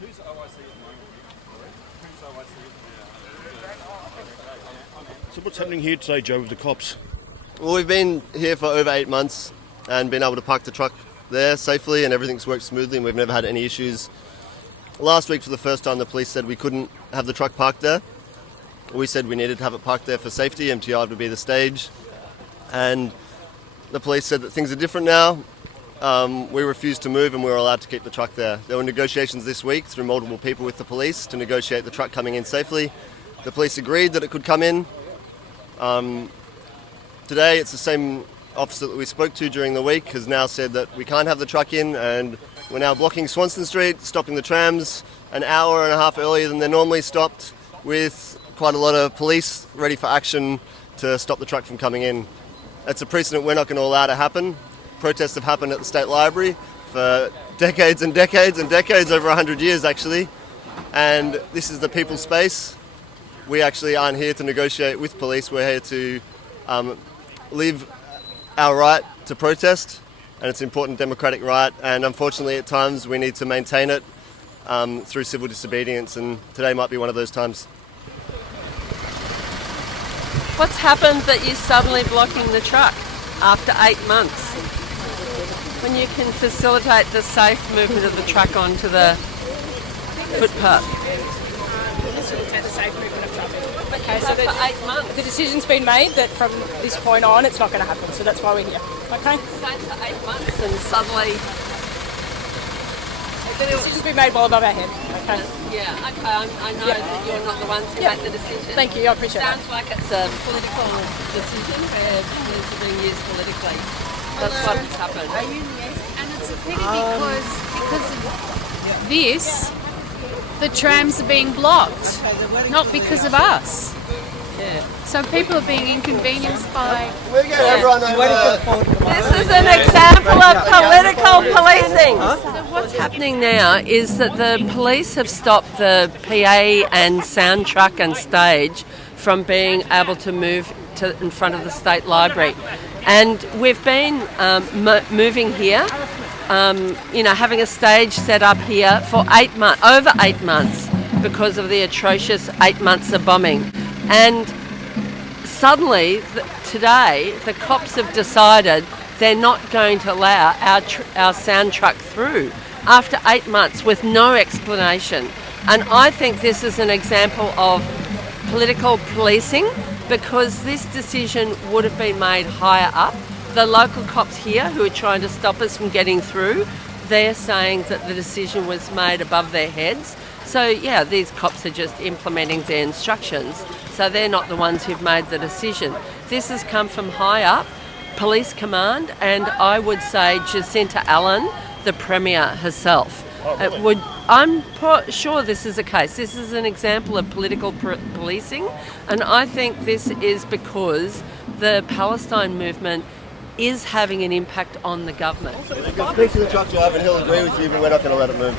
Who's OIC at the moment? Who's OIC? So what's happening here today, Joe, with the cops? Well, we've been here for over 8 months and been able to park the truck there safely, and everything's worked smoothly and we've never had any issues. Last week, for the first time, the police said we couldn't have the truck parked there. We said we needed to have it parked there for safety. MTR would be the stage. And the police said that things are different now. We refused to move and we were allowed to keep the truck there. There were negotiations this week through multiple people with the police to negotiate the truck coming in safely. The police agreed that it could come in. Today, it's the same officer that we spoke to during the week has now said that we can't have the truck in, and we're now blocking Swanston Street, stopping the trams an hour and a half earlier than they're normally stopped, with quite a lot of police ready for action to stop the truck from coming in. That's a precedent we're not going to allow to happen. Protests have happened at the State Library for decades and decades and decades, over 100 years actually, and this is the people's space. We actually aren't here to negotiate with police, we're here to live our right to protest, and it's an important democratic right, and unfortunately at times we need to maintain it through civil disobedience, and today might be one of those times. What's happened that you're suddenly blocking the truck after 8 months when you can facilitate the safe movement of the truck onto the footpath? Facilitate the safe movement of traffic. Okay, so for 8 months. The decision's been made that from this point on it's not going to happen, so that's why we're here. Okay? Safe for 8 months and suddenly... The decision's been made well above our head. Okay? Yeah, okay, I know that you're not the ones who make the decision. Thank you, I appreciate Sounds like it's a political decision where things are being used politically. That's what's happened. And it's a pity because of this, the trams are being blocked, not because of us. Yeah. So people are being inconvenienced by... We're getting everyone over. This is an example of political policing. So what's happening now is that the police have stopped the PA and sound truck and stage from being able to move to in front of the State Library. And we've been moving here, having a stage set up here for 8 months, over 8 months, because of the atrocious 8 months of bombing. And suddenly, today, the cops have decided they're not going to allow our sound truck through after 8 months with no explanation. And I think this is an example of political policing, because this decision would have been made higher up. The local cops here who are trying to stop us from getting through, they're saying that the decision was made above their heads. So yeah, these cops are just implementing their instructions. So they're not the ones who've made the decision. This has come from high up, police command, and I would say Jacinta Allen, the Premier herself. I'm sure this is a case. This is an example of political policing, and I think this is because the Palestine movement is having an impact on the government. Speak to the truck driver and he'll agree with you, but we're not going to let it move.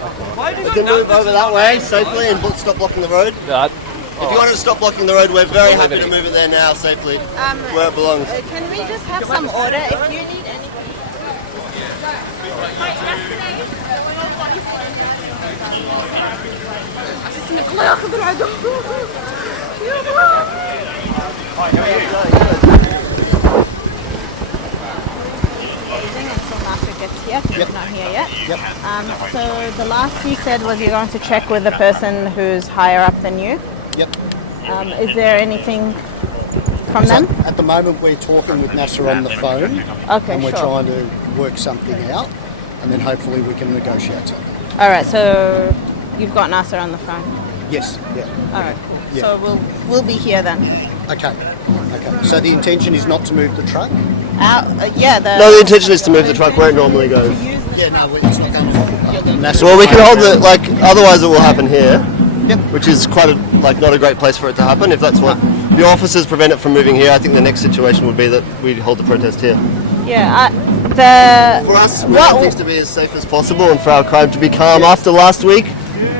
We can move over that way safely and stop blocking the road. If you wanted to stop blocking the road, we're very happy to move it there now safely, where it belongs. Can we just have some order if you need anything? Yep. Not here yet. Yep. So the last you said was you're going to check with the person who's higher up than you. Yep. Is there anything from them? At the moment we're talking with Nasser on the phone. Okay, and we're sure. trying to work something out, and then hopefully we can negotiate something. All right, so you've got Nasser on the phone. Yes. Yeah. All right, cool. Yeah. So we'll be here then. Okay. So the intention is not to move the truck? No, the intention is to move the truck where it normally goes. Yeah, no, it's not going to. Well, we can hold it, otherwise it will happen here, Yep. which is quite not a great place for it to happen. If that's what the officers prevent it from moving here, I think the next situation would be that we hold the protest here. Yeah, For us, we want things to be as safe as possible and for our crowd to be calm. After last week,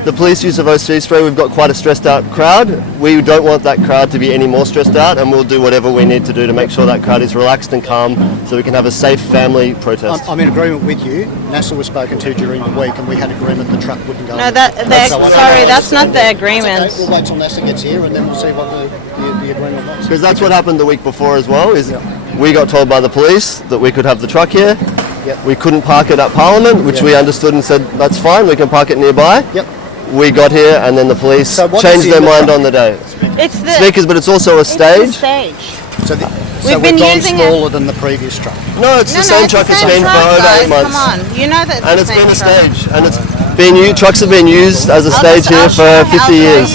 the police use of OC spray, we've got quite a stressed out crowd. We don't want that crowd to be any more stressed out, and we'll do whatever we need to do to make sure that crowd is relaxed and calm so we can have a safe family protest. I'm in agreement with you. NASA was spoken to during the week and we had agreement the truck wouldn't go. No, that's not the agreement. Okay, we'll wait till NASA gets here and then we'll see what the agreement was. Because that's what happened the week before as well, is we got told by the police that we could have the truck here. Yep. We couldn't park it at Parliament, which we understood and said, that's fine, we can park it nearby. Yep. We got here and then the police changed their mind on the day. It's the Speakers, but it's also a stage. It's the stage. So, We've we've been gone using smaller than the previous truck. No, it's the same truck. It's been for over 8 months. Come on, you know that. And it's been a stage. And it's been used. Trucks have been used as a stage here for 50 years.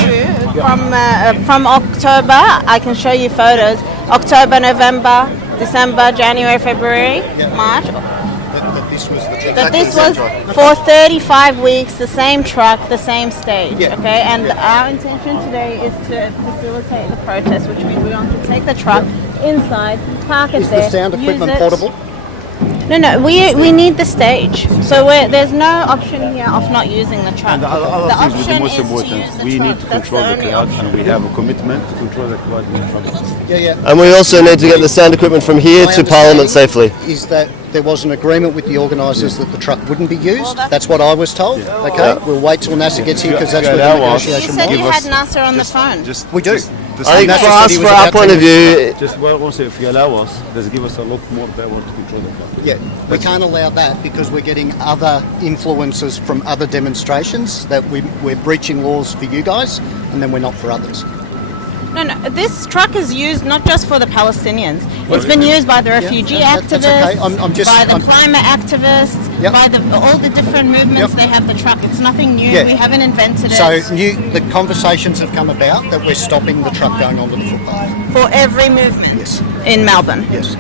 From October, I can show you photos. October, November, December, January, February, March. That this was the truck. That this was for 35 weeks, the same truck, the same stage, okay? And our intention today is to facilitate the protest, which means we want to take the truck inside, park it there. Is the sound equipment portable? No, we need the stage. So there's no option here of not using the truck. And the other things with the most important, we need to control the crowd, and we have a commitment to control the crowd in trouble. And we also need to get the sound equipment from here to Parliament safely. Is that there was an agreement with the organisers that the truck wouldn't be used? That's what I was told. Okay, we'll wait till NASA gets here because that's where the You negotiation said you was. had Nasser on the phone. We do. I think for us, for our point of view, Just also, if you allow us, just give us a lot more power to control the crowd. Yeah, we can't allow that because we're getting other influences from other demonstrations that we're breaching laws for you guys and then we're not for others. No, this truck is used not just for the Palestinians. It's been used by the refugee activists, by the climate activists, by all the different movements. They have the truck. It's nothing new. We haven't invented it. So the conversations have come about that we're stopping the truck going onto the footpath. For every movement in Melbourne. Yes.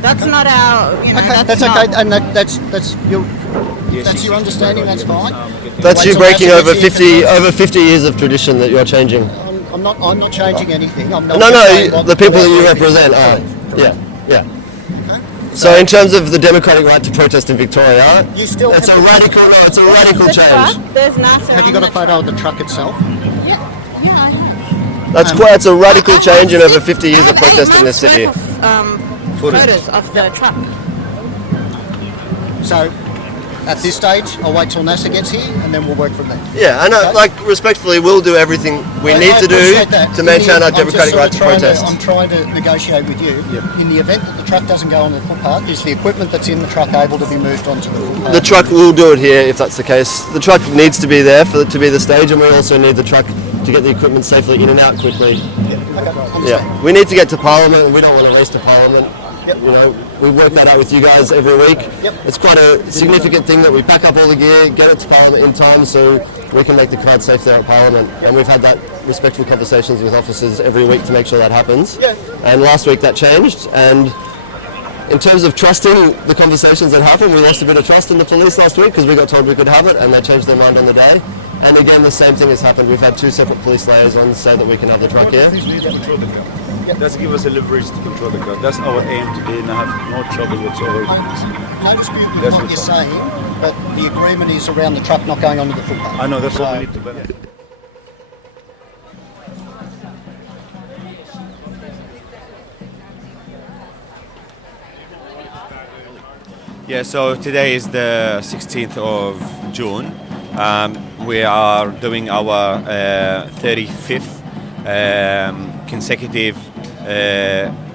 That's not our. Okay, that's okay, and that's your understanding. That's fine. that's you breaking over 50 years of tradition that you're changing. I'm not changing anything. I'm not The people that you represent are. Yeah. So in terms of the democratic right to protest in Victoria, it's a radical change. There's Nasser. Have you got a photo of the truck itself? It's a radical change in over 50 years of protest in this city. Photos of the truck. So at this stage, I'll wait till NASA gets here and then we'll work from there. Yeah, I know, respectfully, we'll do everything we need to do to maintain our democratic right to protest. I'm trying to negotiate with you. In the event that the truck doesn't go on the footpath, is the equipment that's in the truck able to be moved onto the footpath? The truck will do it here if that's the case. The truck needs to be there to be the stage, and we also need the truck to get the equipment safely in and out quickly. We need to get to Parliament, and we don't want to race to Parliament. You know, we work that out with you guys every week. It's quite a significant thing that we pack up all the gear, get it to Parliament in time so we can make the crowd safe there at Parliament. And we've had that respectful conversations with officers every week to make sure that happens. And last week that changed. And in terms of trusting the conversations that happened, we lost a bit of trust in the police last week because we got told we could have it and they changed their mind on the day. And again, the same thing has happened. We've had 2 separate police liaisons say that we can have the truck here. Let's give us a leverage to control the crowd. That's our aim today, and I have no trouble whatsoever. No dispute with what you're saying, but the agreement is around the truck not going onto the footpath. I know, that's what we need to balance. Yeah, so today is the 16th of June. We are doing our 35th consecutive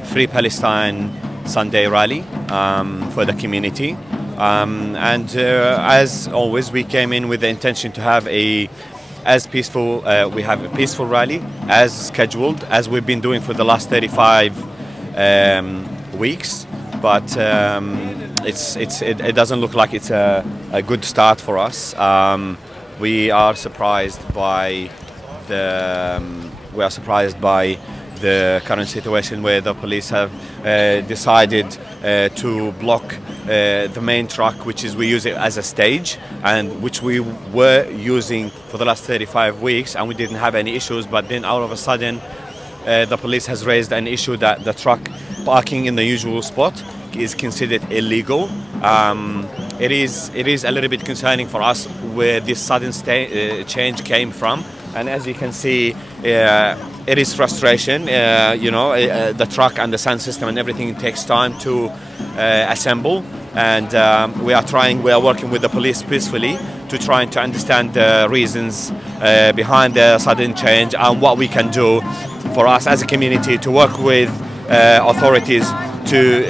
Free Palestine Sunday rally for the community. As always, we came in with the intention to have we have a peaceful rally as scheduled, as we've been doing for the last 35 weeks. But it doesn't look like it's a good start for us. We are surprised by the current situation where the police have decided to block the main truck, which is we use it as a stage, and which we were using for the last 35 weeks, and we didn't have any issues. But then all of a sudden, the police has raised an issue that the truck parking in the usual spot is considered illegal. it is a little bit concerning for us where this sudden change came from. And as you can see, it is frustration. The truck and the sound system and everything takes time to assemble. And we are working with the police peacefully to try to understand the reasons behind the sudden change and what we can do for us as a community to work with authorities to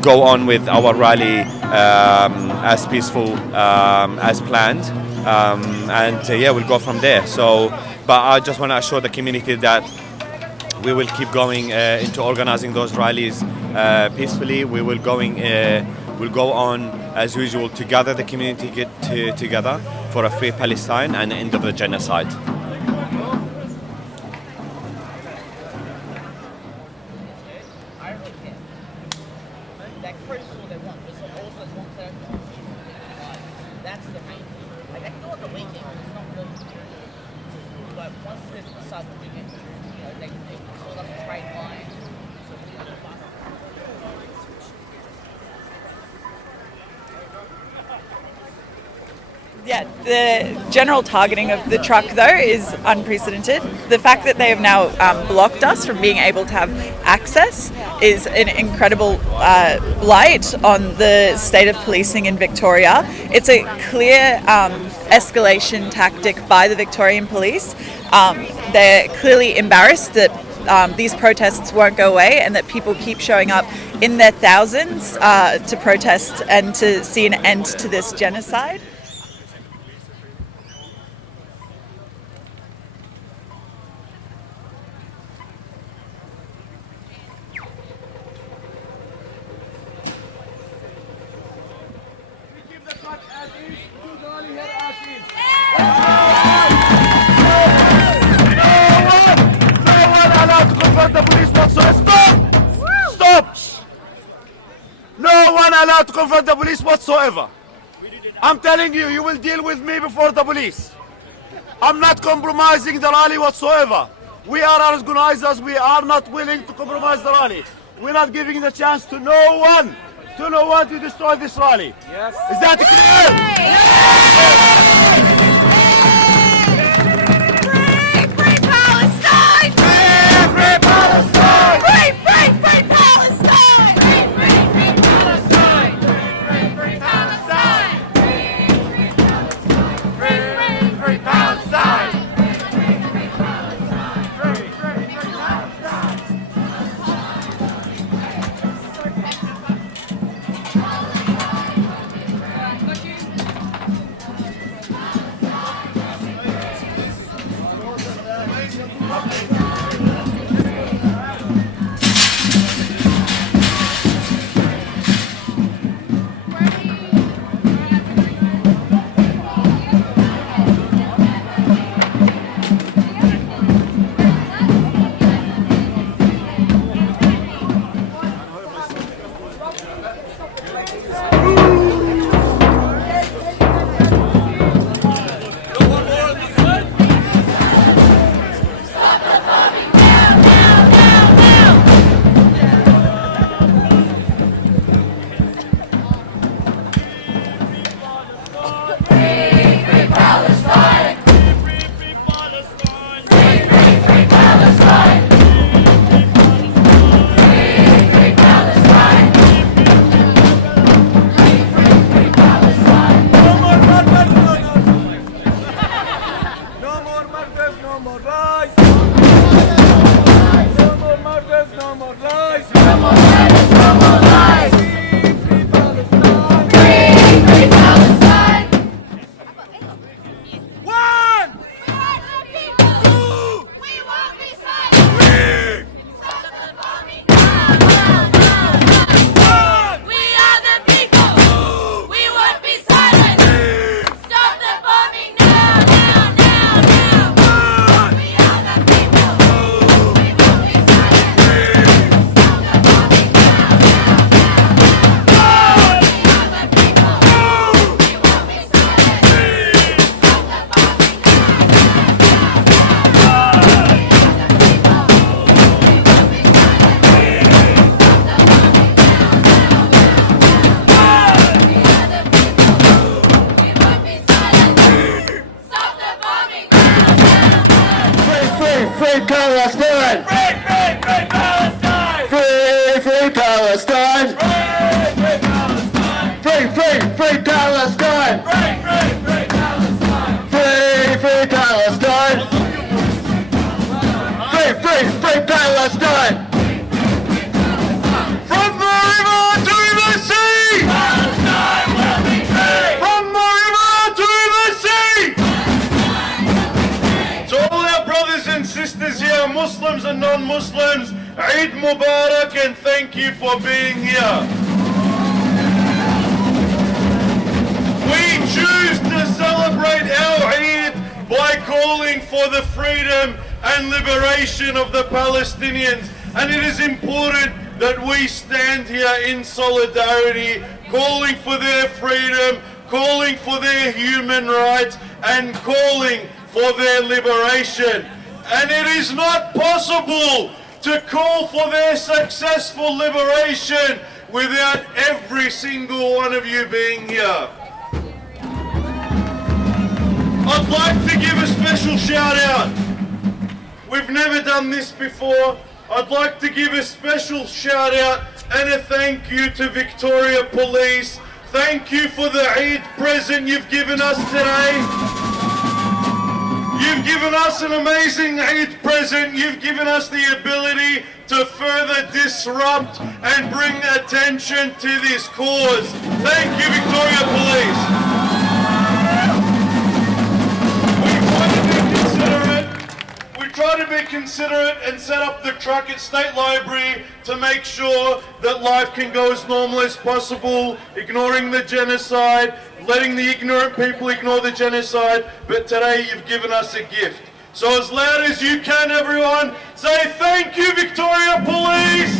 go on with our rally as peaceful as planned. We'll go from there. But I just want to assure the community that we will keep going into organizing those rallies peacefully. We'll go on as usual to gather the community, get together for a free Palestine and the end of the genocide. Yeah, the general targeting of the truck, though, is unprecedented. The fact that they have now blocked us from being able to have access is an incredible blight on the state of policing in Victoria. It's a clear escalation tactic by the Victorian police. They're clearly embarrassed that these protests won't go away and that people keep showing up in their thousands to protest and to see an end to this genocide. No one allowed to confront the police whatsoever. I'm telling you, you will deal with me before the police. I'm not compromising the rally whatsoever. We are organizers. We are not willing to compromise the rally. We're not giving the chance to no one to destroy this rally. Yes. Is that clear? Yes. Free Palestine! Free Palestine! Free Palestine! Free Palestine! Free Palestine! Free Palestine! From the river to the sea! Palestine will be free! From the river to the sea! To all our brothers and sisters here, Muslims and non-Muslims, Eid Mubarak and thank you for being here. We choose to celebrate our Eid by calling for the freedom and liberation of the Palestinians, and it is important that we stand here in solidarity, calling for their freedom, calling for their human rights, and calling for their liberation. And it is not possible to call for their successful liberation without every single one of you being here. I'd like to give a special shout out. We've never done this before. I'd like to give a special shout out and a thank you to Victoria Police. Thank you for the Eid present you've given us today. You've given us an amazing Eid present. You've given us the ability to further disrupt and bring attention to this cause. Thank you, Victoria Police. We try to be considerate and set up the truck at State Library to make sure that life can go as normal as possible, ignoring the genocide, letting the ignorant people ignore the genocide, but today you've given us a gift. So as loud as you can, everyone, say thank you, Victoria Police!